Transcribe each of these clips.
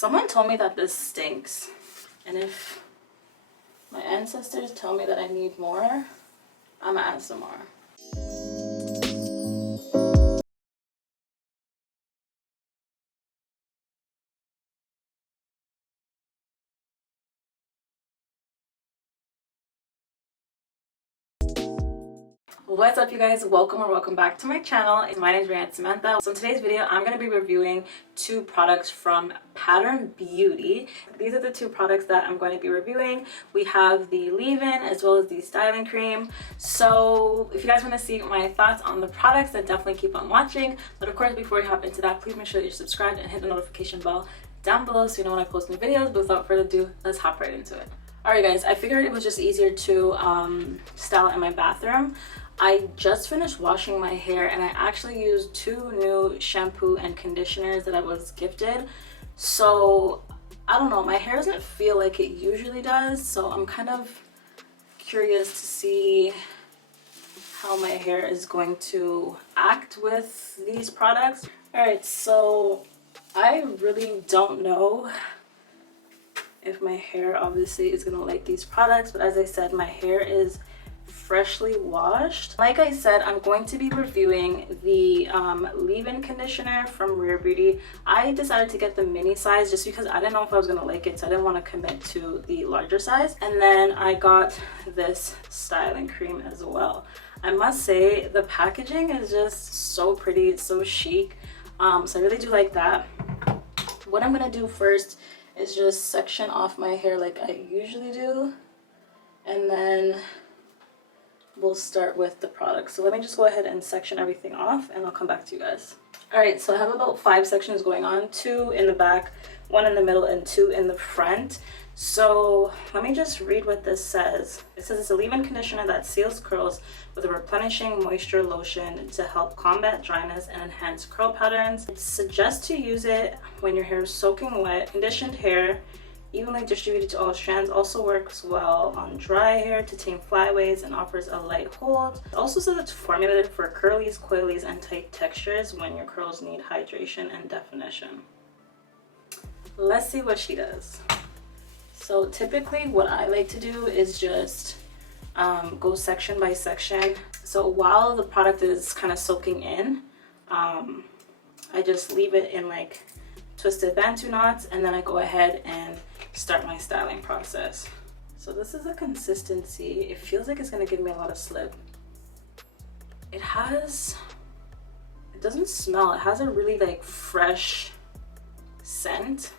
Someone told me that this stinks, and if my ancestors tell me that I need more, I'm gonna add some more. What's up, you guys? Welcome or welcome back to my channel. My name is Rayanne Samantha. So in today's video, I'm going to be reviewing two products from Pattern Beauty. These are the two products that I'm going to be reviewing. We have the leave-in as well as the styling cream. So if you guys want to see my thoughts on the products, then definitely keep on watching. But of course, before we hop into that, please make sure that you're subscribed and hit the notification bell down below so you know when I post new videos. But without further ado, let's hop right into it. Alright guys, I figured it was just easier to style in my bathroom. I just finished washing my hair and I actually used two new shampoo and conditioners that I was gifted. So I don't know, my hair doesn't feel like it usually does, so I'm kind of curious to see how my hair is going to act with these products. Alright, so I really don't know if my hair obviously is gonna like these products, but as I said, my hair is freshly washed. Like I said, I'm going to be reviewing the leave-in conditioner from Rare Beauty. I decided to get the mini size just because I didn't know if I was gonna like it, so I didn't want to commit to the larger size. And then I got this styling cream as well. I must say the packaging is just so pretty, it's so chic, so I really do like that. What I'm gonna do first is just section off my hair like I usually do, and then we'll start with the product. So let me just go ahead and section everything off and I'll come back to you guys. All right, so I have about 5 sections going on, 2 in the back, 1 in the middle, and 2 in the front. So let me just read what this says. It says it's a leave-in conditioner that seals curls with a replenishing moisture lotion to help combat dryness and enhance curl patterns. It suggests to use it when your hair is soaking wet. Conditioned hair, evenly distributed to all strands, also works well on dry hair to tame flyaways and offers a light hold. It also says it's formulated for curlies, coilies, and tight textures when your curls need hydration and definition. Let's see what she does. So typically what I like to do is just go section by section. So while the product is kind of soaking in, I just leave it in like twisted bantu knots, and then I go ahead and start my styling process. So this is a consistency. It feels like it's gonna give me a lot of slip. It doesn't smell. It has a really like fresh scent,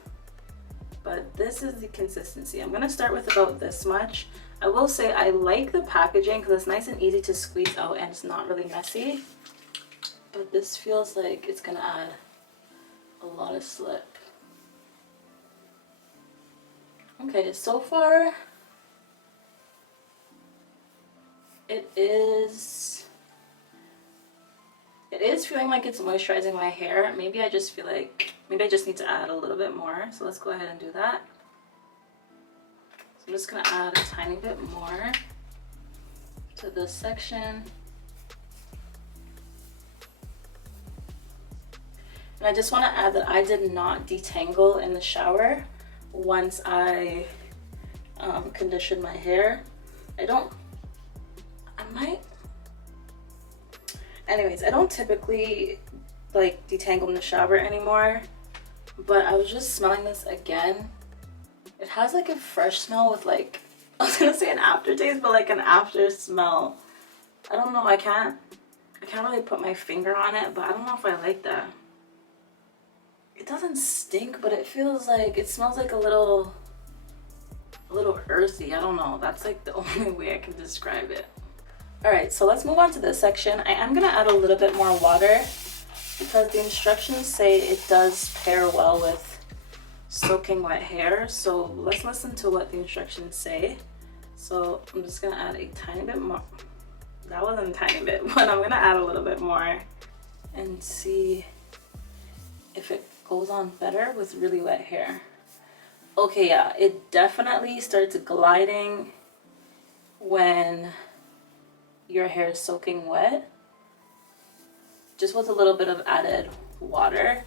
but this is the consistency. I'm gonna start with about this much. I will say I like the packaging because it's nice and easy to squeeze out and it's not really messy, but this feels like it's gonna add a lot of slip. Okay, so far it is feeling like it's moisturizing my hair. Maybe I just feel like maybe I just need to add a little bit more. So let's go ahead and do that. So I'm just gonna add a tiny bit more to this section. And I just want to add that I did not detangle in the shower once I conditioned my hair. Anyways, I don't typically like detangle in the shower anymore, but I was just smelling this again. It has like a fresh smell with like, I was gonna say an aftertaste, but like an after smell. I don't know, I can't really put my finger on it, but I don't know if I like that. It doesn't stink, but it feels like, it smells like a little earthy. I don't know. That's like the only way I can describe it. All right, so let's move on to this section. I am gonna add a little bit more water because the instructions say it does pair well with soaking wet hair. So let's listen to what the instructions say. So I'm just gonna add a tiny bit more. That wasn't a tiny bit, but I'm gonna add a little bit more and see if it goes on better with really wet hair. Okay, yeah, it definitely starts gliding when your hair is soaking wet, just with a little bit of added water.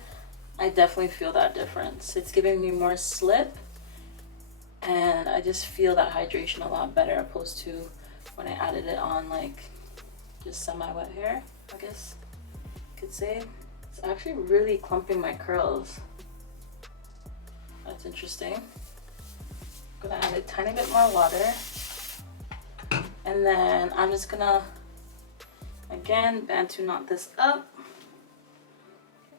I definitely feel that difference. It's giving me more slip, and I just feel that hydration a lot better opposed to when I added it on like just semi-wet hair, I guess you could say. It's actually really clumping my curls. That's interesting. I'm gonna add a tiny bit more water, and then I'm just gonna again bantu knot this up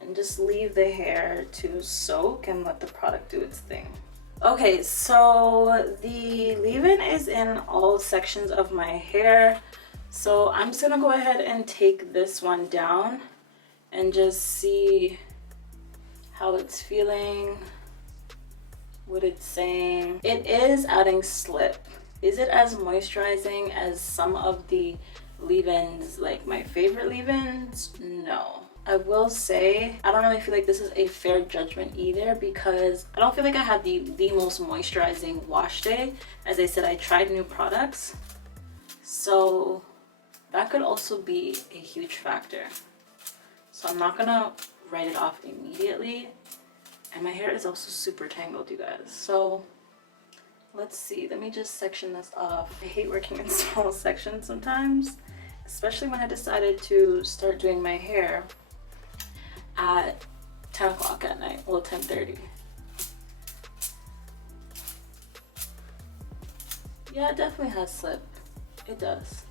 and just leave the hair to soak and let the product do its thing. Okay, so the leave-in is in all sections of my hair, so I'm just gonna go ahead and take this one down and just see how it's feeling, what it's saying. It is adding slip. Is it as moisturizing as some of the leave-ins, like my favorite leave-ins? No. I will say I don't really feel like this is a fair judgment either, because I don't feel like I had the most moisturizing wash day. As I said, I tried new products, so that could also be a huge factor. So I'm not gonna write it off immediately. And my hair is also super tangled, you guys. So let's see, let me just section this off. I hate working in small sections sometimes, especially when I decided to start doing my hair at 10 o'clock at night, well 10:30. Yeah, it definitely has slip. It does.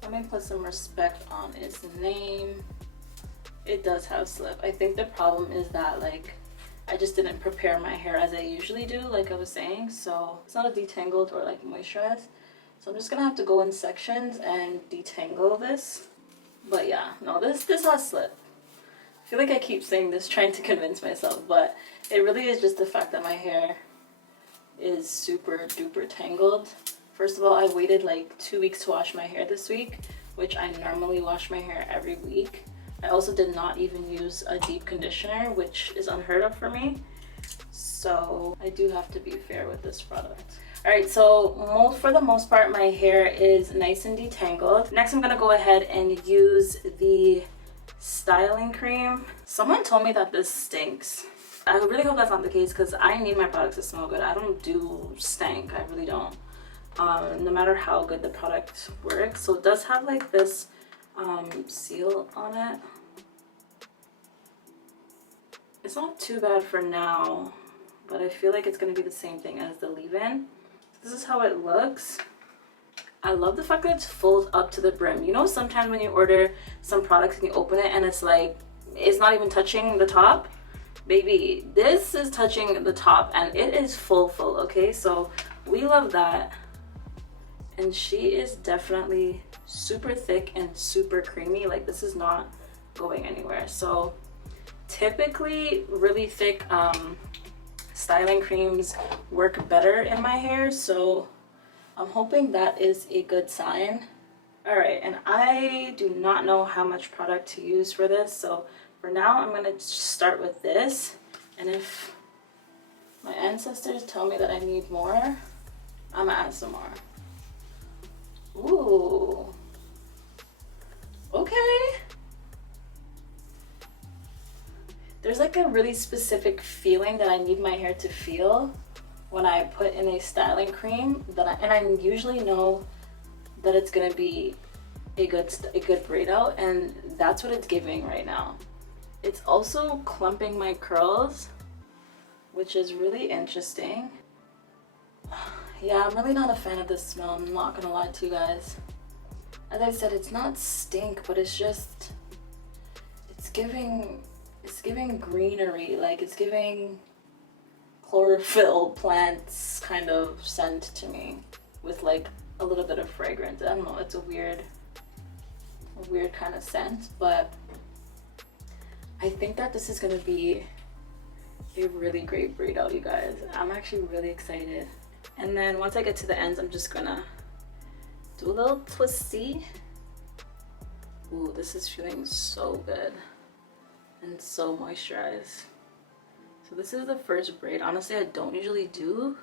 Let me put some respect on its name. It does have slip. I think the problem is that like I just didn't prepare my hair as I usually do, like I was saying, so it's not a detangled or like moisturized. So I'm just gonna have to go in sections and detangle this. But yeah, no, this has slip. I feel like I keep saying this trying to convince myself, but it really is just the fact that my hair is super duper tangled. First of all, I waited like 2 weeks to wash my hair this week, which I normally wash my hair every week. I also did not even use a deep conditioner, which is unheard of for me. So I do have to be fair with this product. All right, so for the most part, my hair is nice and detangled. Next, I'm gonna go ahead and use the styling cream. Someone told me that this stinks. I really hope that's not the case, because I need my products to smell good. I don't do stank, I really don't. No matter how good the product works. So it does have like this seal on it. It's not too bad for now, but I feel like it's gonna be the same thing as the leave-in. This is how it looks. I love the fact that it's full up to the brim. You know, sometimes when you order some products and you open it and it's like, it's not even touching the top? Baby, this is touching the top and it is full, okay? So we love that. And she is definitely super thick and super creamy. Like, this is not going anywhere. So typically really thick styling creams work better in my hair, so I'm hoping that is a good sign. All right, and I do not know how much product to use for this, so for now I'm gonna start with this, and if my ancestors tell me that I need more, I'm gonna add some more. Ooh, okay. There's like a really specific feeling that I need my hair to feel when I put in a styling cream, and I usually know that it's gonna be a good braid out, and that's what it's giving right now. It's also clumping my curls, which is really interesting. Yeah, I'm really not a fan of this smell, I'm not gonna lie to you guys. As I said, it's not stink, but it's just, it's giving greenery, like it's giving chlorophyll plants kind of scent to me, with like a little bit of fragrance. I don't know, it's a weird kind of scent, but I think that this is gonna be a really great braid out, you guys. I'm actually really excited. And then once I get to the ends, I'm just gonna do a little twisty. Ooh, this is feeling so good and so moisturized. So this is the first braid. Honestly, I don't usually do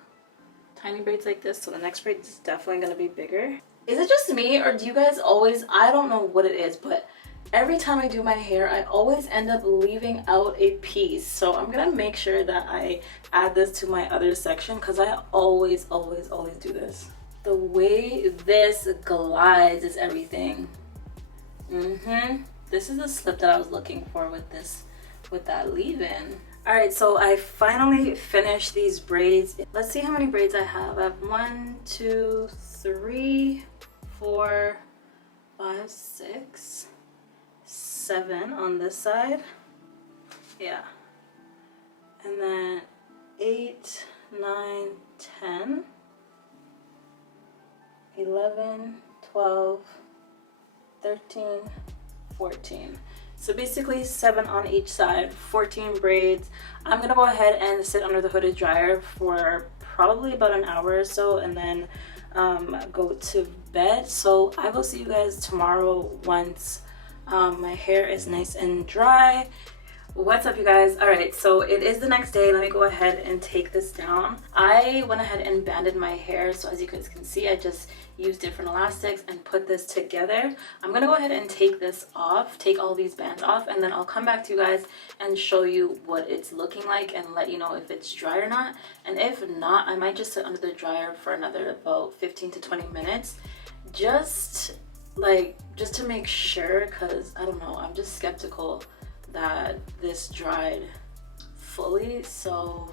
tiny braids like this, so the next braid is definitely gonna be bigger. Is it just me, or do you guys always, I don't know what it is, but every time I do my hair, I always end up leaving out a piece. So I'm gonna make sure that I add this to my other section because I always do this. The way this glides is everything. This is the slip that I was looking for with this, with that leave-in. All right, so I finally finished these braids. Let's see how many braids I have. I have 1, 2, 3, 4, 5, 6, 7 on this side. Yeah. And then 8, 9, 10, 11, 12, 13, 14. So basically 7 on each side, 14 braids. I'm gonna go ahead and sit under the hooded dryer for probably about an hour or so, and then go to bed. So I will see you guys tomorrow once my hair is nice and dry. What's up, you guys? All right, so it is the next day. Let me go ahead and take this down. I went ahead and banded my hair, so as you guys can see, I just used different elastics and put this together. I'm gonna go ahead and take this off, take all these bands off, and then I'll come back to you guys and show you what it's looking like and let you know if it's dry or not. And if not, I might just sit under the dryer for another about 15 to 20 minutes, just to make sure, because I don't know, I'm just skeptical that this dried fully. So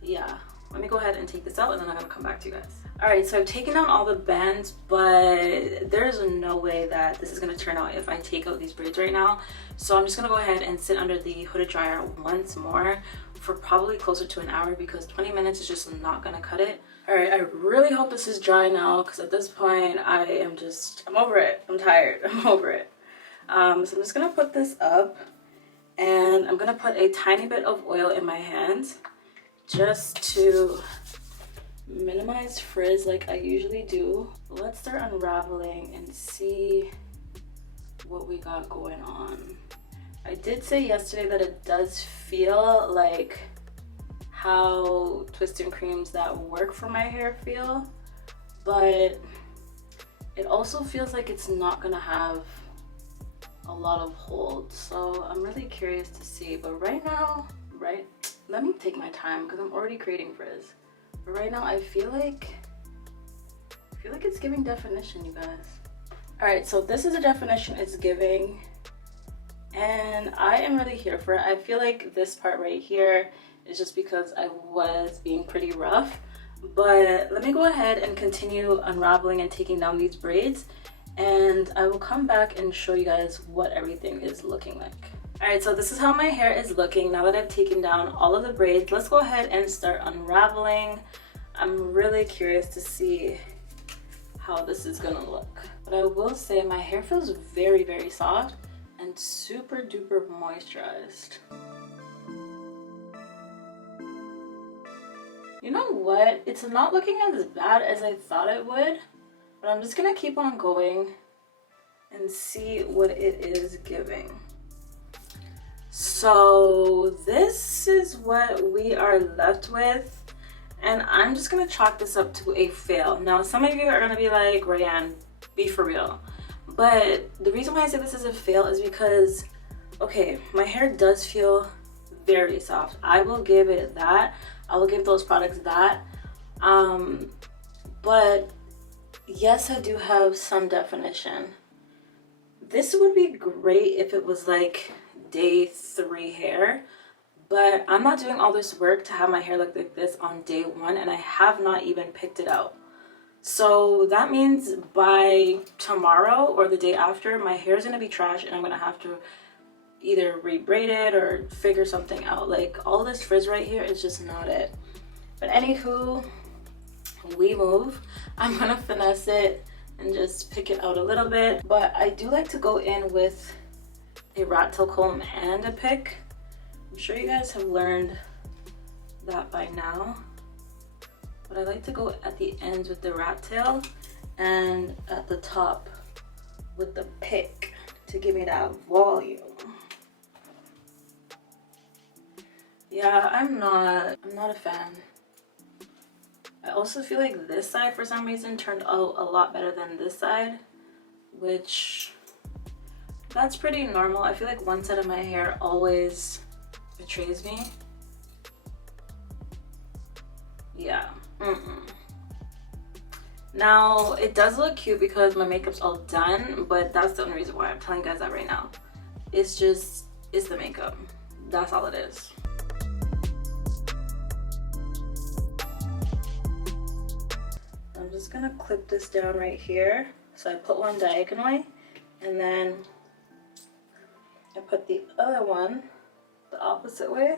yeah, let me go ahead and take this out and then I'm gonna come back to you guys. All right, so I've taken down all the bands, but there's no way that this is gonna turn out if I take out these braids right now. So I'm just gonna go ahead and sit under the hooded dryer once more for probably closer to an hour, because 20 minutes is just not gonna cut it. All right, I really hope this is dry now, because at this point I'm over it. I'm tired, I'm over it. So I'm just gonna put this up, and I'm gonna put a tiny bit of oil in my hands just to minimize frizz like I usually do. Let's start unraveling and see what we got going on. I did say yesterday that it does feel like how twist and creams that work for my hair feel, but it also feels like it's not gonna have a lot of hold. So I'm really curious to see, but right now, let me take my time because I'm already creating frizz. But right now I feel like it's giving definition, you guys. All right, so this is a definition it's giving, and I am really here for it. I feel like this part right here is just because I was being pretty rough, but let me go ahead and continue unraveling and taking down these braids, and I will come back and show you guys what everything is looking like. All right, so this is how my hair is looking now that I've taken down all of the braids. Let's go ahead and start unraveling. I'm really curious to see how this is gonna look. But I will say my hair feels very, very soft and super duper moisturized. You know what? It's not looking as bad as I thought it would, but I'm just gonna keep on going and see what it is giving. So this is what we are left with, and I'm just gonna chalk this up to a fail. Now, some of you are gonna be like, Rayanne, be for real. But the reason why I say this is a fail is because, okay, my hair does feel very soft. I will give it that. I will give those products that. But yes, I do have some definition. This would be great if it was like day 3 hair, but I'm not doing all this work to have my hair look like this on day 1, and I have not even picked it out. So that means by tomorrow or the day after, my hair is gonna be trash and I'm gonna have to either re-braid it or figure something out. Like, all this frizz right here is just not it. But anywho, we move. I'm gonna finesse it and just pick it out a little bit, but I do like to go in with a rat tail comb and a pick. I'm sure you guys have learned that by now, but I like to go at the ends with the rat tail and at the top with the pick to give me that volume. Yeah, I'm not a fan. I also feel like this side for some reason turned out a lot better than this side, which That's pretty normal. I feel like one side of my hair always betrays me. Yeah. Now it does look cute because my makeup's all done, but that's the only reason why I'm telling you guys that right now. It's the makeup. That's all it is. I'm just gonna clip this down right here. So I put one diagonally, and then I put the other one the opposite way,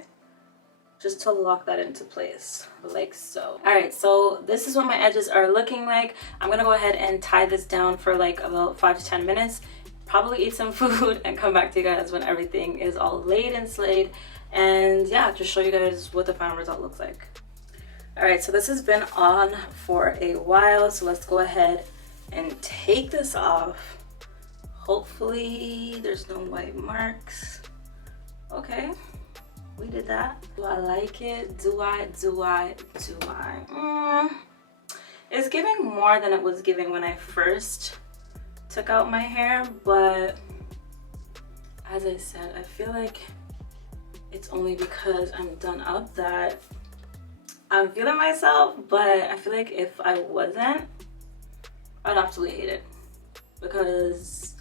just to lock that into place, like so. All right, so this is what my edges are looking like. I'm gonna go ahead and tie this down for like about 5 to 10 minutes, probably eat some food, and come back to you guys when everything is all laid and slayed, and yeah, just show you guys what the final result looks like. All right, so this has been on for a while, so let's go ahead and take this off. Hopefully there's no white marks. Okay, we did that. Do I like it? Do I? It's giving more than it was giving when I first took out my hair, but as I said, I feel like it's only because I'm done up that I'm feeling myself, but I feel like if I wasn't, I'd absolutely hate it because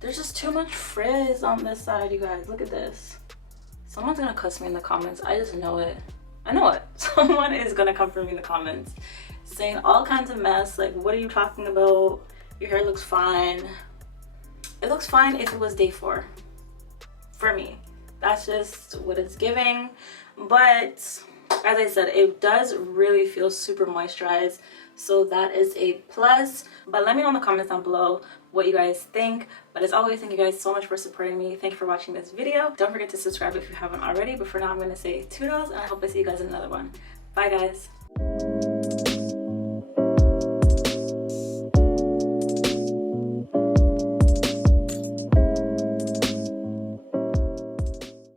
there's just too much frizz on this side, you guys. Look at this. Someone's gonna cuss me in the comments. I just know it. I know it. Someone is gonna come for me in the comments saying all kinds of mess. Like, what are you talking about? Your hair looks fine. It looks fine if it was day 4. For me. That's just what it's giving. But as I said, it does really feel super moisturized, so that is a plus. But let me know in the comments down below what you guys think. But as always, thank you guys so much for supporting me. Thank you for watching this video. Don't forget to subscribe if you haven't already. But for now, I'm going to say toodles, and I hope I see you guys in another one. Bye, guys.